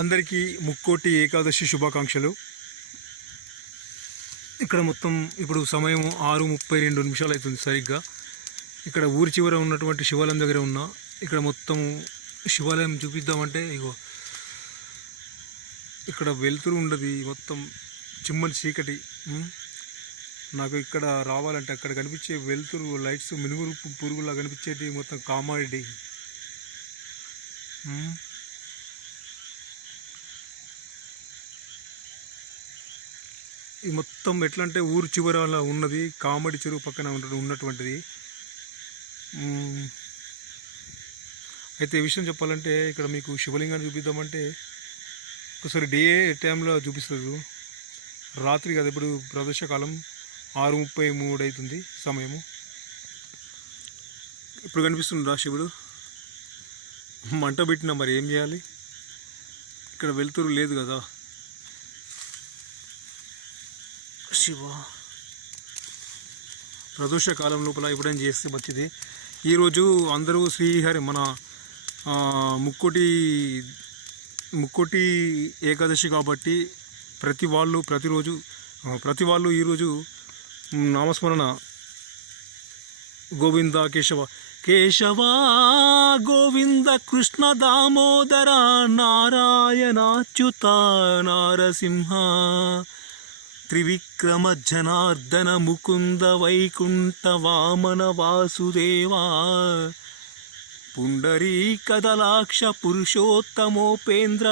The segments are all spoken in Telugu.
అందరికీ ముక్కోటి ఏకాదశి శుభాకాంక్షలు. ఇక్కడ మొత్తం ఇప్పుడు సమయం 6:32 అవుతుంది సరిగ్గా. ఇక్కడ ఊరి చివర ఉన్నటువంటి శివాలయం దగ్గర ఉన్నా. ఇక్కడ మొత్తం శివాలయం చూపిద్దామంటే ఇగో ఇక్కడ వెలుతురు ఉండదు, మొత్తం చిమ్మని చీకటి. నాకు ఇక్కడ రావాలంటే అక్కడ కనిపించే వెలుతురు లైట్స్ మినుగురు పురుగులా కనిపించేటి మొత్తం కామారెడ్డి. ఇది మొత్తం ఎట్లా అంటే ఊరు చివర ఉన్నది, కామెడీ చెరువు పక్కన ఉన్నటువంటిది. అయితే ఈ విషయం చెప్పాలంటే ఇక్కడ మీకు శివలింగాన్ని చూపిద్దామంటే ఒకసారి డే టైంలో చూపిస్తుంది, రాత్రి కదా. ఇప్పుడు ప్రదోషకాలం 6:33 అవుతుంది సమయము. ఇప్పుడు కనిపిస్తుందా శివుడు? మంట పెట్టినా మరి ఏం చేయాలి, ఇక్కడ వెలుతురు లేదు కదా. శివ ప్రదోష కాలం లోపల ఎప్పుడైనా చేస్తే మంచిది. ఈరోజు అందరూ శ్రీహరి మన ముక్కోటి ఏకాదశి కాబట్టి ప్రతి వాళ్ళు ఈరోజు నామస్మరణ గోవింద కేశవ కేశవ గోవింద కృష్ణ దామోదర నారాయణాచ్యుత నారసింహ త్రివిక్రమ జనార్దన ముకుంద వైకుంఠ వామన వాసుదేవా పుండరీకదలాక్ష పురుషోత్తమోపేంద్ర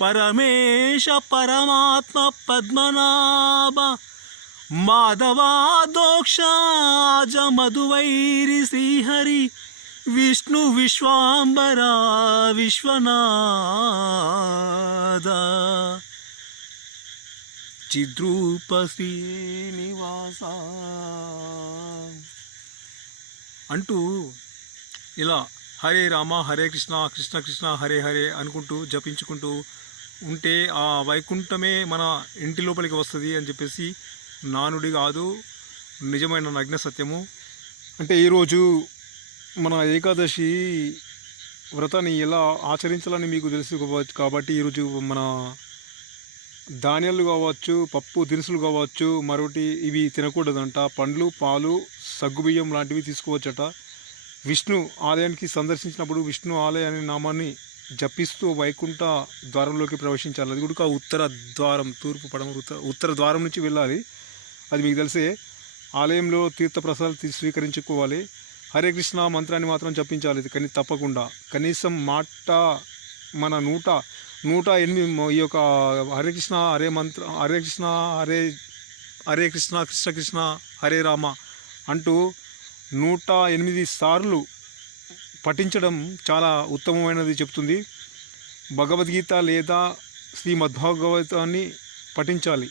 పరమేశ పరమాత్మ పద్మనాభ మాధవాదోక్షాజ మధువైరి శ్రీహరి విష్ణు విశ్వాంబర విశ్వనాథ చిద్రూప శ్రీనివాస అంటూ ఇలా హరే రామ హరే కృష్ణ కృష్ణ కృష్ణ హరే హరే అనుకుంటూ జపించుకుంటూ ఉంటే ఆ వైకుంఠమే మన ఇంటి లోపలికి వస్తుంది అని చెప్పేసి నానుడి కాదు, నిజమైన నగ్న సత్యము. అంటే ఈరోజు మన ఏకాదశి వ్రతాన్ని ఎలా ఆచరించాలని మీకు తెలుసు కాబట్టి ఈరోజు మన ధాన్యాలు కావచ్చు, పప్పు దినుసులు కావచ్చు, మరొకటి ఇవి తినకూడదంట. పండ్లు, పాలు, సగ్గుబియ్యం లాంటివి తీసుకోవచ్చట. విష్ణు ఆలయానికి సందర్శించినప్పుడు విష్ణు ఆలయ అనే నామాన్ని జపిస్తూ వైకుంఠ ద్వారంలోకి ప్రవేశించాలి. అది కూడా ఉత్తర ద్వారం, తూర్పు పడమర ఉత్తర ద్వారం నుంచి వెళ్ళాలి. అది మీకు తెలిసే. ఆలయంలో తీర్థప్రసాదాలు స్వీకరించుకోవాలి. హరే కృష్ణ మంత్రాన్ని మాత్రం జపించాలి కానీ తప్పకుండా. కనీసం మాట మన 108 ఈ యొక్క హరే కృష్ణ హరే మంత్ర హరే కృష్ణ హరే కృష్ణ కృష్ణ కృష్ణ హరే రామ అంటూ 108 సార్లు పఠించడం చాలా ఉత్తమమైనది చెప్తుంది. భగవద్గీత లేదా శ్రీమద్భగవతాన్ని పఠించాలి.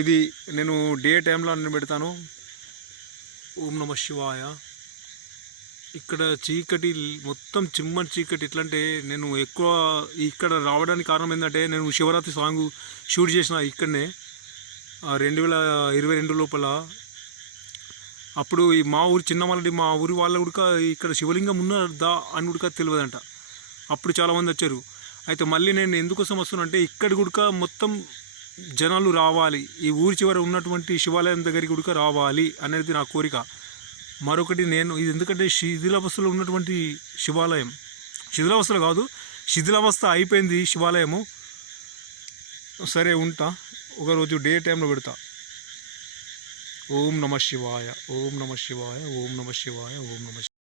ఇది నేను డే టైంలో అన్ని పెడతాను. ఓం నమ శివాయ. ఇక్కడ చీకటి మొత్తం చిమ్మని చీకటి. ఎట్లంటే నేను ఎక్కువ ఇక్కడ రావడానికి కారణం ఏంటంటే నేను శివరాత్రి సాంగ్ షూట్ చేసిన ఇక్కడనే 2022 లోపల. అప్పుడు ఈ మా ఊరు చిన్నమల్లడి మా ఊరి వాళ్ళ కూడా ఇక్కడ శివలింగం ఉన్నదా అని కూడా తెలియదంట. అప్పుడు చాలామంది వచ్చారు. అయితే మళ్ళీ నేను ఎందుకోసం వస్తున్నానంటే ఇక్కడ కూడా మొత్తం జనాలు రావాలి, ఈ ఊరి చివర ఉన్నటువంటి శివాలయం దగ్గరికి కూడా రావాలి అనేది నా కోరిక. మరొకటి నేను ఇది ఎందుకంటే శిథిలావస్థలో ఉన్నటువంటి శివాలయం, శిథిలావస్థలో కాదు శిథిలావస్థ అయిపోయింది శివాలయము. సరే ఉంటా, ఒకరోజు డే టైంలో పెడతా. ఓం నమ శివాయ, ఓం నమ శివాయ, ఓం నమ శివాయ, ఓం నమ శివాయ.